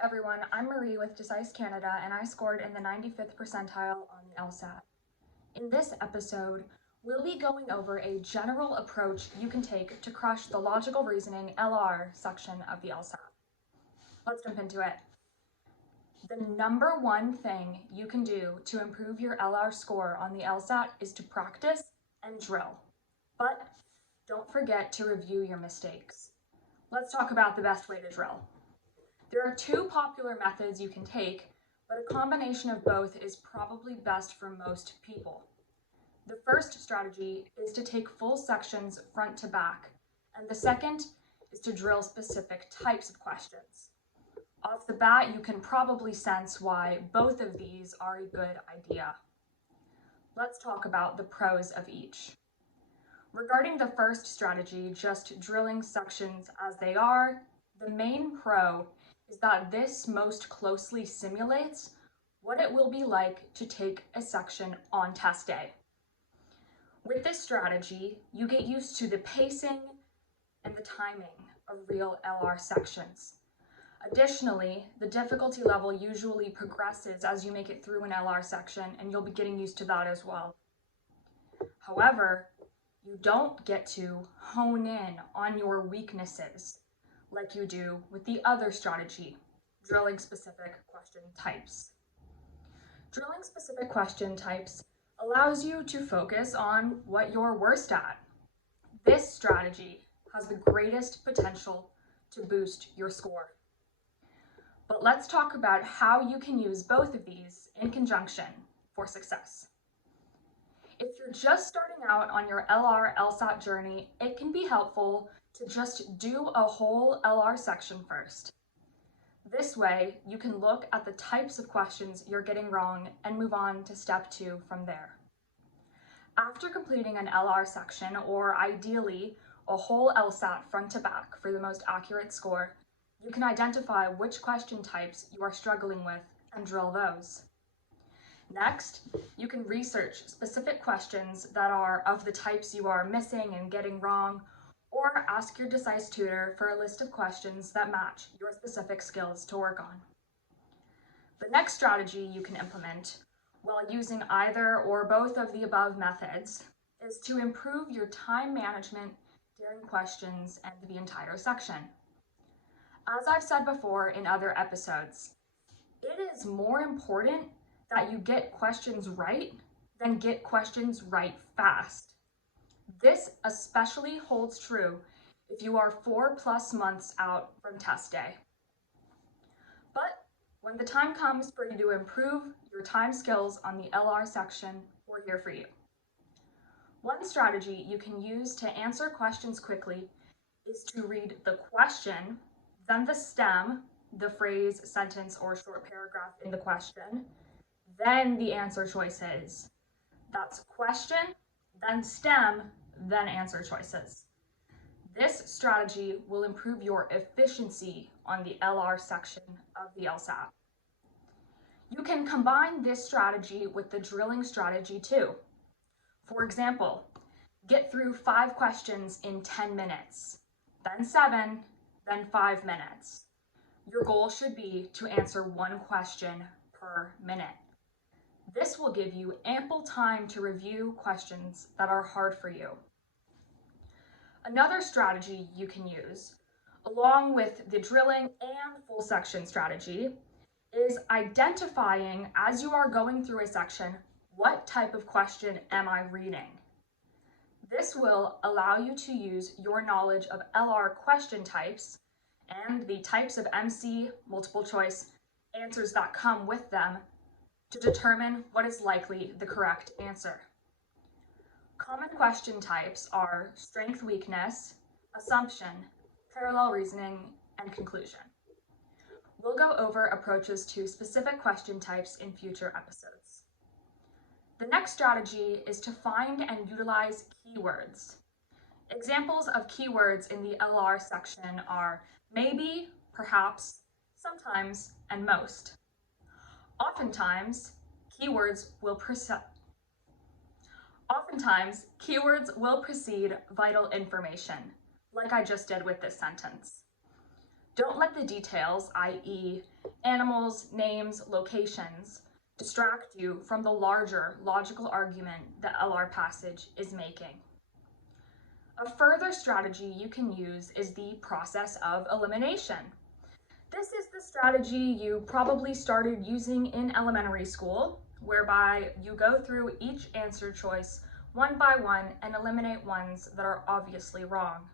Hi everyone, I'm Marie with Decis Canada and I scored in the 95th percentile on the LSAT. In this episode, we'll be going over a general approach you can take to crush the logical reasoning LR section of the LSAT. Let's jump into it. The number one thing you can do to improve your LR score on the LSAT is to practice and drill. But don't forget to review your mistakes. Let's talk about the best way to drill. There are two popular methods you can take, but a combination of both is probably best for most people. The first strategy is to take full sections front to back, and the second is to drill specific types of questions. Off the bat, you can probably sense why both of these are a good idea. Let's talk about the pros of each. Regarding the first strategy, just drilling sections as they are, the main pro is that this most closely simulates what it will be like to take a section on test day. With this strategy, you get used to the pacing and the timing of real LR sections. Additionally, the difficulty level usually progresses as you make it through an LR section, and you'll be getting used to that as well. However, you don't get to hone in on your weaknesses like you do with the other strategy, drilling specific question types. Drilling specific question types allows you to focus on what you're worst at. This strategy has the greatest potential to boost your score. But let's talk about how you can use both of these in conjunction for success. If you're just starting out on your LR LSAT journey, it can be helpful to just do a whole LR section first. This way, you can look at the types of questions you're getting wrong and move on to step 2 from there. After completing an LR section, or ideally a whole LSAT front to back for the most accurate score, you can identify which question types you are struggling with and drill those. Next, you can research specific questions that are of the types you are missing and getting wrong, or ask your Decis tutor for a list of questions that match your specific skills to work on. The next strategy you can implement while using either or both of the above methods is to improve your time management during questions and the entire section. As I've said before in other episodes, it is more important that you get questions right than get questions right fast. This especially holds true if you are 4+ months out from test day. But when the time comes for you to improve your time skills on the LR section, we're here for you. One strategy you can use to answer questions quickly is to read the question, then the stem, the phrase, sentence, or short paragraph in the question, then the answer choices. That's question, then stem, then answer choices. This strategy will improve your efficiency on the LR section of the LSAT. You can combine this strategy with the drilling strategy too. For example, get through 5 questions in 10 minutes, then 7, then 5 minutes. Your goal should be to answer 1 question per minute. This will give you ample time to review questions that are hard for you. Another strategy you can use, along with the drilling and full section strategy, is identifying as you are going through a section, what type of question am I reading? This will allow you to use your knowledge of LR question types and the types of MC, multiple choice, answers that come with them to determine what is likely the correct answer. Common question types are strength, weakness, assumption, parallel reasoning, and conclusion. We'll go over approaches to specific question types in future episodes. The next strategy is to find and utilize keywords. Examples of keywords in the LR section are maybe, perhaps, sometimes, and most. Oftentimes, keywords will precede vital information, like I just did with this sentence. Don't let the details, i.e., animals, names, locations, distract you from the larger logical argument the LR passage is making. A further strategy you can use is the process of elimination. This is the strategy you probably started using in elementary school, whereby you go through each answer choice one by one and eliminate ones that are obviously wrong.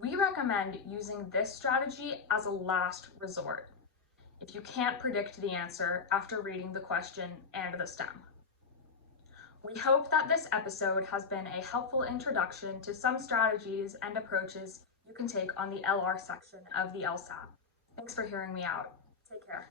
We recommend using this strategy as a last resort, if you can't predict the answer after reading the question and the STEM. We hope that this episode has been a helpful introduction to some strategies and approaches you can take on the LR section of the LSAT. Thanks for hearing me out. Take care.